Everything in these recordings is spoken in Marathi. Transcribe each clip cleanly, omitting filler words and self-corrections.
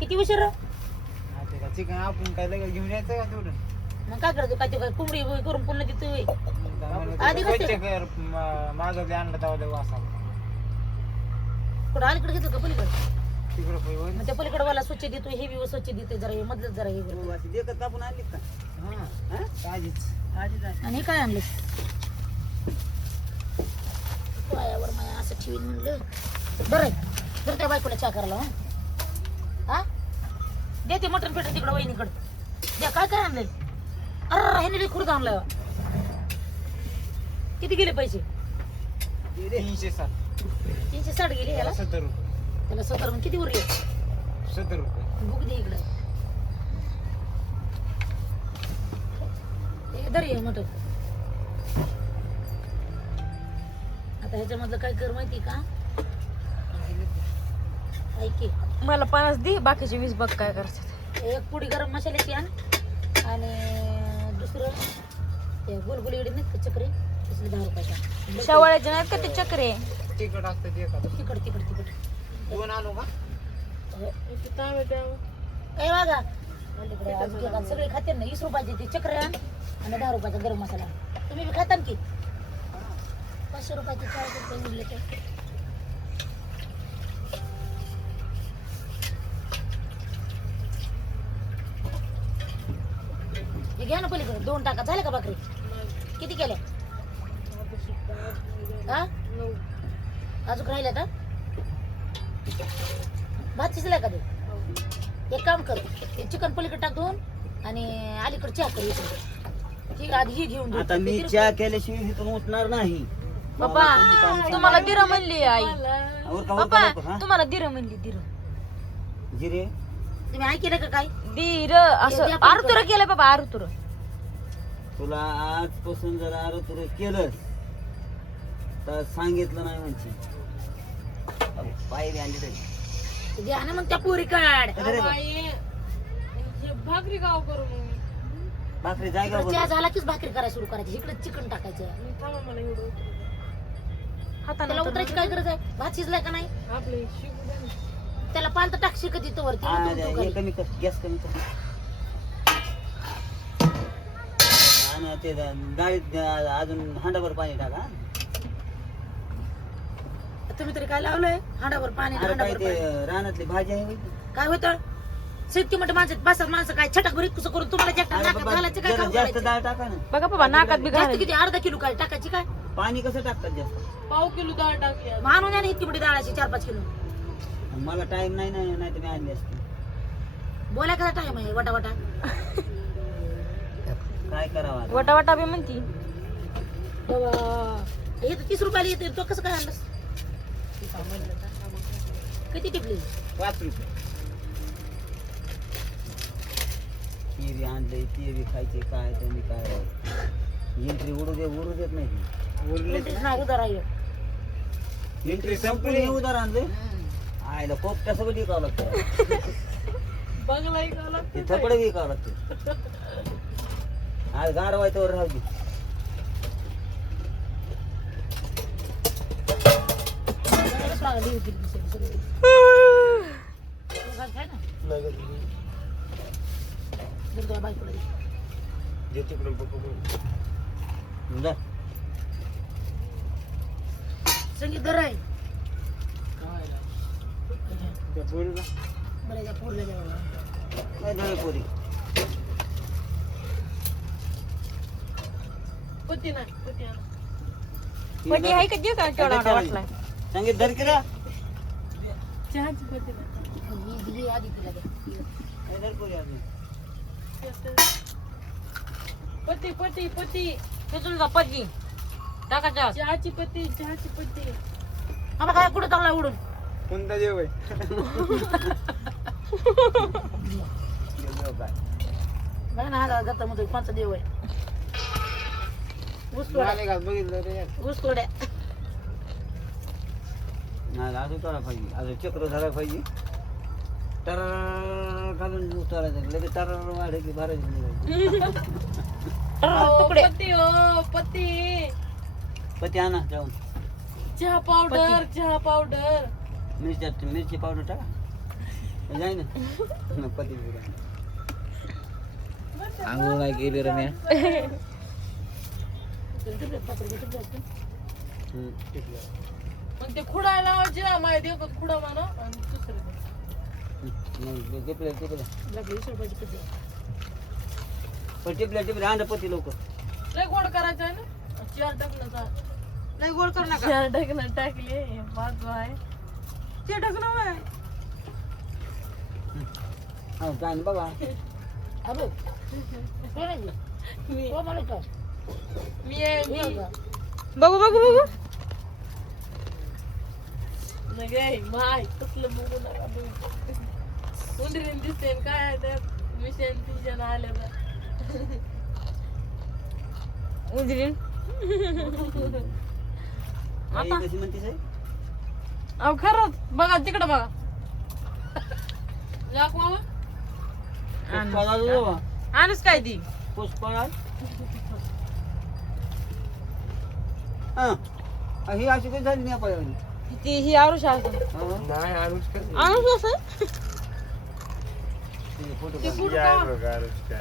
किती उशीर चिकन आपण काय लगेच घेऊन यायचं का तेवढं मग काय करतो काय ते काय कोंबडी करून पुन्हा देतोय आधी कसं? स्वच्छ कर माझं ते आणलं तेव्हा वासा कुठं अलीकडे घेतो का पलीकडे तिकडं मग त्या पलीकडे वाला स्वच्छ देतोय हे बी स्वच्छ देतोय जरा हे मधलं जरा हे करतो. देखत आपण आणली का हा आधीच आणि हे काय आणलं पायावर माया असं ठेवीन म्हणलं बरं आहे तर त्या बायकोला चहा करायला हा देते मटण पेट तिकडं वहिनीकडं द्या काय काय आणलंय अरे ह्याने खुर्द आणलाय किती गेले पैसे 360 360 गेले याला 70 रुपये त्याला 70 किती उरले 70 रुपये बुक दे इकडे दर ये मटण आता ह्याच्यामधलं काय कर माहिती का ऐक मला 50 दे बाकीचे 20 बघ काय करतात एक पुडी गरम मसाल्याची आण आणि दुसरं ते गोलगोल इडे नाहीत का चक्रे तसले 10 रुपयाच्या शेवाळ्याचे नाहीत का ते चक्रे तिखट असतं ते एखादं तिकड दोन आणू का ए बघा अलीकडे आज जगात सगळे खाते ना 20 रुपयाचे ते चक्र आण आणि 10 रुपयाचा गरम मसाला तुम्ही बी खाता की 500 रुपयाचे 4 रुपये मिळले तर हे घ्या ना पलीकडे 2 टाका झाले का भाकरी किती केल्या हा अजून राहिल्या का भात शिजलाय का ते एक काम कर ते चिकन पलीकडे टाकून आणि अलीकडे चहा कर इकडे ठीक आधी ही घेऊन आता मी चहा केल्याशिवाय इथून उठणार नाही बाबा तुम्हाला दिर म्हणली आई उरका बाबा तुम्हाला दिर म्हणली दिर जिरे तुम्ही ऐकलं का काय दिर असं आरुतुर केलं बाबा आरुतुर तुला आजपासून जर आरोग्य केलंस तर सांगितलं नाही म्हणजे पायरी आणली तरी द्या ना मग त्या पुरी काढ भाकरी गाव करू भाकरी जायगा चहा झाला कीच भाकरी करायला सुरू करायची इकडे चिकन टाकायचं त्याला उतरायची काय गरज आहे भात शिजलाय का नाही त्याला पालत टाकशी कधी तो वरती कमी कर गॅस कमी कर आणि ते डाळीत अजून हांडाभर पाणी टाका तुम्ही तरी काय लावलंय हांडावर पाणी अरे काय हांडाभर ते पाणी. रानातली भाजी आहे होय ती. काय होतं शेतकी म्हणते माणसं 5-7 माणसं काय छटक भरीत कसं करून तुम्हाला जास्त अरे नाकात बाबा, घालायचं काय जरा काम जास्त करायचं? डाळ टाका ना बघा बाबा नाकात बी जास्त घाल किती अर्धा किलो काय टाकायची काय पाणी कसं टाकतात जास्त पाव किलो डाळ टाकली मानून या ना इतकी मोठी डाळाची 4-5 किलो मला टाइम नाही ना नाही तर मी आणली असते बोलाय कसा टाइम आहे वटा वटा काय करावं आता? वटा वटा बी म्हणती बाबा हे तर 30 रुपयाला येते तो कसं काय आणलंस किती टिपली 5 रुपये ती बी आणलंय ते बी खायचे काय त्यांनी काय एंट्री उडू देत नाही उरले नाही उदार आहे एंट्री संपूर्ण संपली उदार आणले आयला कोपट्या सगळं विकावं लागतं बघला ते थपडे विकावं लागतं आज गारवाय तर राहू दे जे तिकडून जा. संगीत धर आहे त्या पोरीला बरं त्या पोरल्या जेवायला. काय झालं पोरी पती आहे का जे काय तेवढा मोठा वाटलाय संगीत धर की रे. चहाची पती ही दिली आधी तिला द्या. काय धर पोरी अजून पती पती पती हे तुमचा पती टाका चहाची पती आम्हाला काय कुठं चाललाय उडून कोणता जेव आहे नाही ना हा जाता म्हणतो कोणचा देव आहे ऊस तोड्या नाले घास बघितलं रे ऊस तोड्या नाही अजून तोडा पाहिजे अजून चक्र झाला पाहिजे टर घालून उतरायचं लगेच टर वाढे की भरायचं तुकडे पती आणा जाऊन चहा पावडर मिरची पावडर टाका जाय ना पती आंघोळ नाही केली रे मी मग ते खुडायला लावायचे माहिती एकच खुडा म्हणा आणि दुसरं टिपल्या टिपल्या लागली 20 रुपयाची किती पण टिपल्या टिपल्या अंड पती लोक लय गोड करायचं आहे ना 4 टाकण्याचा नाही गोड कर नका 4 टाकणं टाकले 5 आहे 4 टाकणं आहे हा काय ना बाबा अबे कोण आहे मी हो मला काय मी आहे, मी बघू बघू बघू नाही माय कसलं बघू नका उंदरीन दिसते काय आहे त्यात मिशन तिशन आल्या उंदरीन आई कशी म्हणतीस आहे अहो खरंच बघा तिकडं बघा लाख मामा पुष्पा बाबा आणच काय ती पुष्पा हा ही अशी काही झाली नाही आपण ती ही आरुष आहे नाही अनुष्का आरुष असं फोटो ते कुठं या का? बघा अनुष्का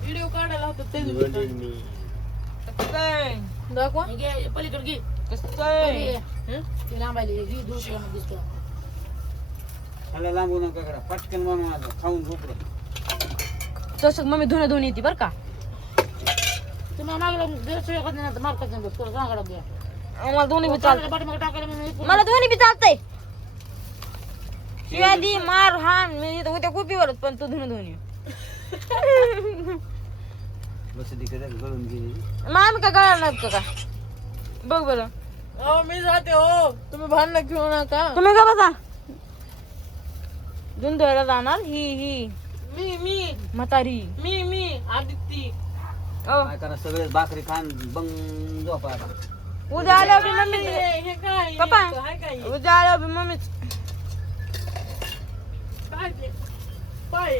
व्हिडिओ काढायला होता ते निवडली काय दाखवा घे पलीकडे घे कसं काय ते लांबायला घे दुसऱ्या दिसतो त्याला लांबू नका करा पटकन म्हणून आता खाऊन झोपलं तसं मम्मी धुणं धुवून येते बरं का तुम्ही मागला एखाद्या नाही मार्काच नाही बघ सांगा घ्या मला दोन्ही बी चालतं पाठीमागे टाकायला मला दोन्ही बी चालतंय शिवाय दी मार हान मी इथं उद्या कुपीवरच पण तू धुणं धुवून ये बस तिकडे गळून गेली मग आम्ही का गळायला लागतो का बघ बरं हो मी जाते हो तुम्ही भांडणं घेऊ नका तुम्ही का बसा धुवून धुवायला जाणार ही मी म्हातारी मी आदित्य काय करा सगळे भाकरी खान बंग झोपा आता उद्या आल्यावर बी मम्मी हे काय पप्पा. हाय काय उद्या आल्यावर बी मम्मीच काय ते पाय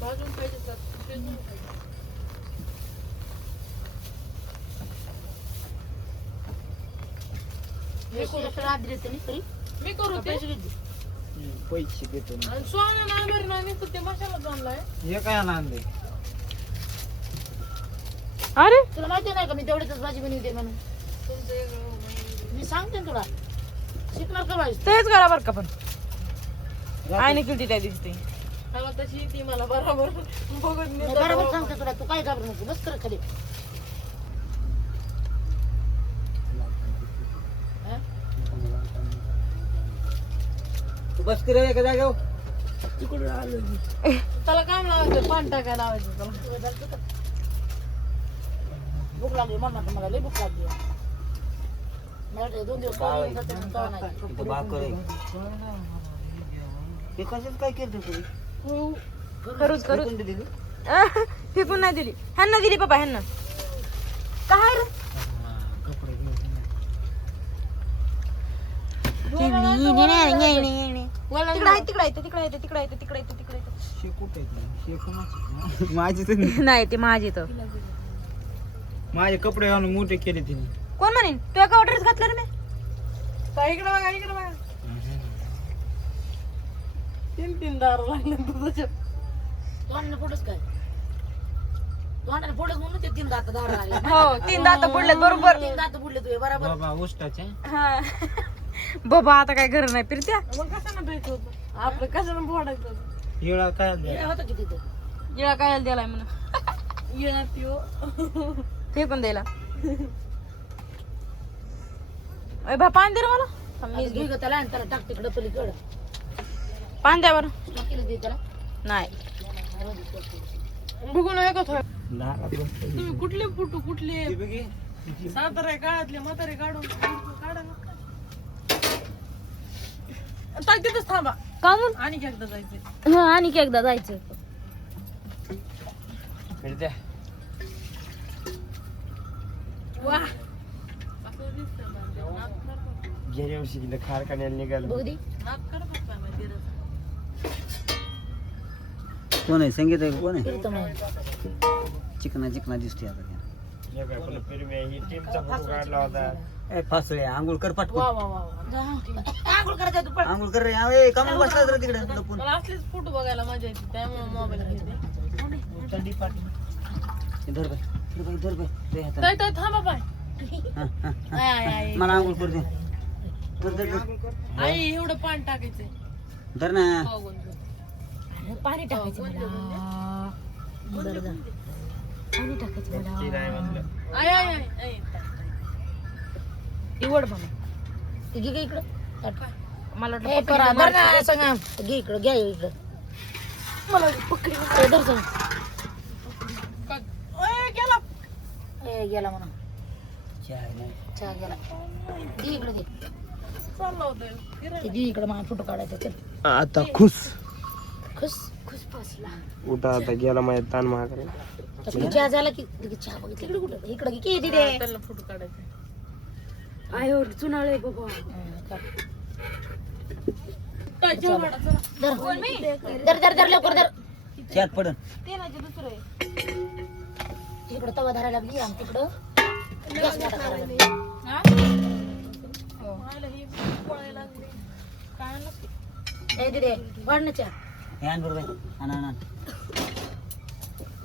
भाजून पाहिजे तर शिजवून पाहिजे. मी करू ते पैसे देतो ना. आणि सोनं नाही बरं नाही नुसतं ते मशाला आणलाय हे काय आणले अरे तुला माहिती नाही का मी तेवढीच भाजी बनवते म्हणून तुमचं एक मी सांगते ना तुला शिकणार का भाजी तेच करा बरं का पण आईने केली त्या दिवशी हवा तशी ती मला बरोबर बघत नाही बरोबर सांगते तुला तू काय घाबरू नको बस कर खाली तू बस करे एका जागेवर तिकडून आलो मी त्याला काम लावायचं पान टाकायला लावायचं त्याला भूक लागली मम्मा मला लई भूक लागली मला वाटतं 2 दिवस पाणी जाते म्हणून कळलं नाही. इथं भाकर आहे हे कशाच काय केलं तुम्ही खरूच खरूच कोणती दिली हे पण नाही दिली ह्यांना दिली पप्पा ह्यांना काय रे तिकडे शे कुठे शे कोणाची माझी तर नाही ते माझी तर माझे कपडे घालून मोठे केले तिने कोण म्हणेन तू एका ड्रेस घातला रे मी इकडे बघा इकडे बघा 3 दार लागले तुझ्या तोंडाने पुढंच काय तोंडाने पुढंच म्हणून ते 3 दात धार लागले हो 3 दात बुडलेत बरोबर 3 दात बुडले तुझे बरोबर बाबा उष्टाचे हा बाबा आता काय घर नाही फिरत्या मग कशानं द्यायचं होतं आपलं कशानं फोडायचं होतं हिळा काय होतं की तिथं येळा काय द्यायला म्हणून येणार त्यो फेकून द्यायला अय बा पाणी दे रे मला मी घेऊ का त्याला आणि त्याला टाक तिकडं पलीकडं पाणी द्या बरं केलं दे त्याला नाही बघून आहे का थोडं? दारात बसतो. तुम्ही कुठले फोटो कुठले ती बघी. सातारा काळातले म्हातारे काढून काढा ना ताक तिथंच थांबा का म्हणून आणि एकदा जायचंय आणि एकदा जायचं इकडे द्या. वा असं दिसतं ना, नाक करतात. गेल्या वर्षी तिला कारखान्याला निघालो बघ दे नाक करतात का माहिती रे? कोण आहे संगीत आहे कोण आहे फिरतो मग चिकना चिकना दिसते आता ए फासळे आंघोळ कर वा पटकन वा वा वा. आंघोळ करायचं तू पण आंघोळ कर रे ए कमल बसला तर तिकडे लपून मला असलेच फोटो बघायला मजा येते त्यामुळे मोबाईल घेते. थंडी पाठी धर बाई ते हातात. ताई ताई थांबा बाय. हा, हा. I I I. मला आंघोळ कर दे धर आई एवढं पाणी टाकायचंय. धर ना हो, बोल, बोल. अरे, पाणी टाकायचं मला बरं झालं. पाणी टाकायचं मला आय आय आय आय. निवड मला ते घे इकडं मला वाटलं पकडा धर ना सांगा घे इकडं घ्या इकडं मला पकडी धर सांग ओय, गेला. ए गेला म्हणा चहा नाही. चहा गेला दे इकडं दे चाललं होतं ते फिरायला. दे इकडं मला फोटो काढायचा चल आता खुश खुश खुश बसला उठा आता गेला माझ्या ताण महाकडे तर चहा झाला की लगेच चहा बघितलं इकडे कुठं इकडं घे की दे त्याला फोटो काढायचा. आयो चुनाळे बाबा ताई, जेव वाढा, चला. धर धर धर लवकर धर चहात पडन तेलाचे दुसरं आहे. इकडं तवा धरायला लागली आणि तिकडं गॅस मोठा करायला लागली. हा? मला ही पळायला लागली. काय नसते. ए दिदे वाढ ना चहा हे आण बरोबर आणा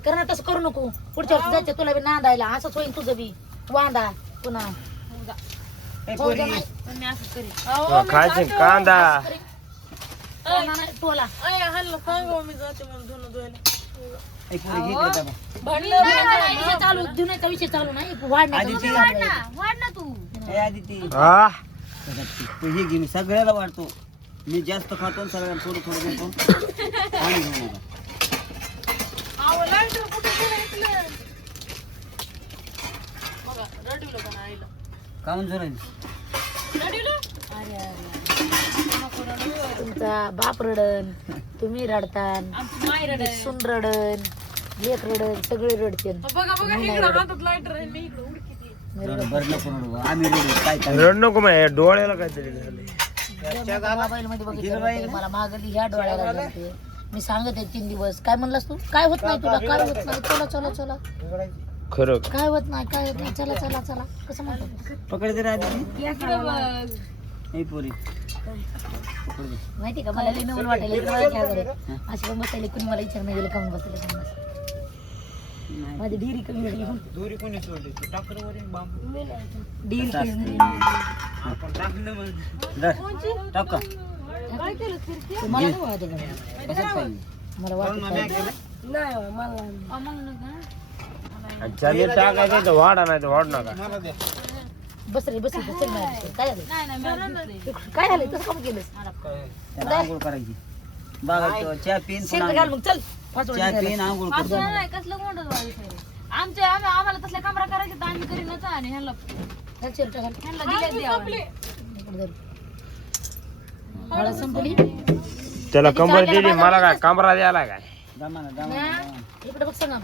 कर ना तसं करू नको पुढच्या वर्षी जायचं तुला बी नांदायला असंच होईल तुझं बी वांदा पुन्हा ए हो, पोरी जा नाही. पण मी असंच करीन. अहो, मी खायचे जाते. कांदा टोला नाही, टोला आय, हल्लो, सांगा मी जाते म्हणून धुणं धुवायला. ए पोरी घे इकडे डबा. भांडलं, नाही, विषय चालू धुण्याचा विषय चालू नाही आदिती वाढ ना तू ए आदिती हा तू हे घे मी सगळ्याला वाढतो मी जास्त खातो आणि सगळ्याला थोडं थोडं देतो पाणी घेऊ नका अहो, लाईटर कुठे ठेवायचं? बघा, रडवलं का नाही आईला? कामून जोरायला रडवलं? तुमचा बाप रडन तुम्ही रडतान आमची माय रडायला. सून रडन लेक रडन सगळे रडते बघा बघा इकडं हातात लाईटर आहे, मी इकडं उडकीत आहे. बरं नको रडू आम्ही रडू काय काय रड नको माझ्या डोळ्याला काहीतरी झालं मोबाईल मध्ये बघितलं होतं, मला मागली ह्या डोळ्याला लागते मी सांगत आहे 3 दिवस काय म्हणलास तू काय होत नाही तुला काय होत नाही चला चला चला खरं काय होत नाही काय होत नाही चला चला चला कसं म्हणतो पकड दे रे आदिती ए पोरी पकड दे माहिती का मला लई नवल वाटायला इकडं मला काय झालं अशी पण बसायला कुणी मला विचार नाही गेलं का म्हणून बसले माझी डिरी कमी झाली दोरी कोणी सोडली तू टाकर वर बांबू डिरी कमी झाली आपण टाकलं मग धर टाक का काय केलं फिरते? ते मला नाही वाटत आहे. कशात पाहिजे मला वाटत आहे. नाही हो, मला नाही. चालेल टाकायचं तर वाढा नाही तर वाढ नका मला दे बस रे बस इथं, चल माझ्याकडे. काय झालं नाही, नाही, मला दिसलंय. काय झालं तसं कमी केलंस त्याला आंघोळ करायची बघा चहा पिन शेंग घाल मग चल पाच चहा वाजता पिन आंघोळ कर आपल्याला नाही, कसलं गोंधळ व्हायचं आहे. आम्हाला तसल्या कमरा करायचे तर आम्ही करीनच आणि ह्यांना चल चिरटा घाल दिल्या द्यावं. इकडे धर. हळद संपली त्याला कंबर दिली मला काय कमरा द्यायला काय दमाना ना, दमाना इकडे बघ सांगा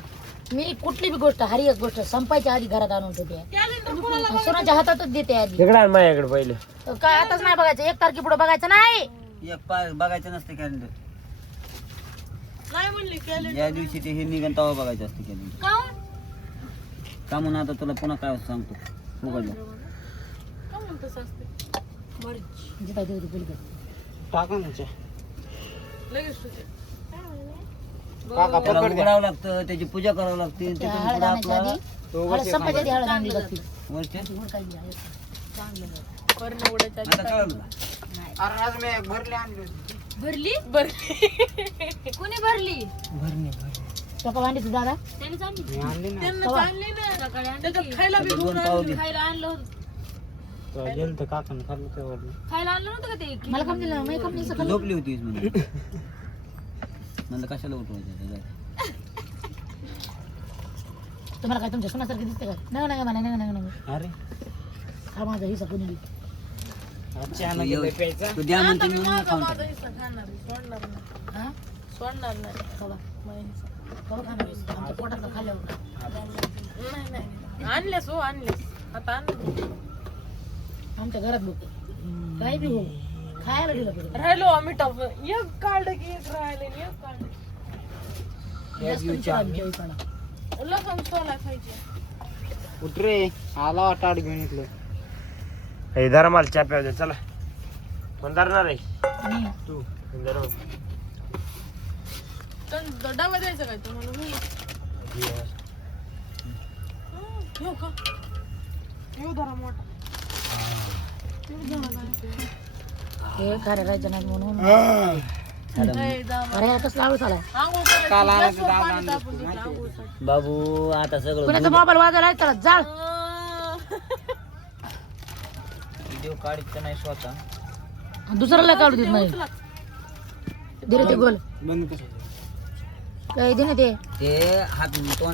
मी कुठली बी गोष्ट हरी एक गोष्ट संपायच्या आधी घरात आणून ठेवते सोनाच्या हातातच देते आधी इकडे आण माझ्याकडे पहिले काय आताच नाही बघायचं 1 तारखेपुढे बघायचं नाही एक पाय बघायचं नसते कॅलेंडर नाही म्हणली केलं. ज्या दिवशी ते हे निघन तेव्हा बघायचं असते कॅलेंडर काहून? का म्हणून आता तुला पुन्हा काय सांगतो उघडलं का म्हणून तसं असते? म्हणजे काय ते बोलू का? टाका ना लगेच होते. काका त्याला पकड द्या उघडावं लागतं त्याची पूजा करावं लागते त्या तिथून हळद पुढं आणायच्या आपला आधी हळद संपायच्या आधी हळद आणली जाते वर्ष चांगलं वरनं उडायच्या आधी आता कळलं का? अरे आज मी एक भरली आणली होती भरली कोणी भरली स्वतः भांडीचं दादा त्यांनीच आणली. मी आणली ना त्यांना चालली ना त्याच्यात खायला बी दोन घेऊन पाव आणली. दे. खायला आणलं होतं. तो गेलं तर काकानं खाल्लं त्यावर खायला आणलं नव्हतं का ते मला काम दिलं मी काम दिलं सकाळी झोपली होतीस म्हणजे म्हणलं कशाला उठवायचं त्याला? तुम्हाला काय तुमच्या सोनासारखे दिसते का नाही नाही म्हणा नाही नाही नाही अरे हा माझा हिस्सा कोणी बी. चहा नाही प्यायचा तू द्या म्हणते आता मी मी म्हणून खाऊन माझा टाक. हिस्सा खाणार आहे. सोडणार नाही. हा सोडणार नाही. कवा माझा हिस्सा. कवा खाणार आहेस? आमच्या पोटात खाल्ल्यावर नाही नाही आणलेस हो आणलेस आता आणले आमच्या घरात लोक काय बी हो खायला दिलं पाहिजे राहिलो आम्ही टाकलं एक काढलं की एक राहिले एक काढलं जास्त विचार आमच्या इकडं. लसूण सोला खायचे उठ रे आला ताट घेऊन इथलं हे धरा मला चहा प्याव दे चला कोण धरणार आहे मी. तू धरा तर डबा द्यायचा काय तुम्हाला मी घेऊ का घेऊ धरा मोठा हे खरं राहायचं नाही म्हणून ए, जावा. अरे कसला आवड झाला आंघोळ करायची. काल आला गॅसवर तर दादा पाणी आणलं तापून होतं, घेतलं आंघोळीसाठी. बाबू आता सगळं पुण्याचा मोबाईल वाजायला आहे, चला जाळ व्हिडिओ काढत नाही स्वतः दुसऱ्याला काढू देत नाही उचला. दे रे ते गोल बंद कर काय दे ना ते ते हात तोंडाला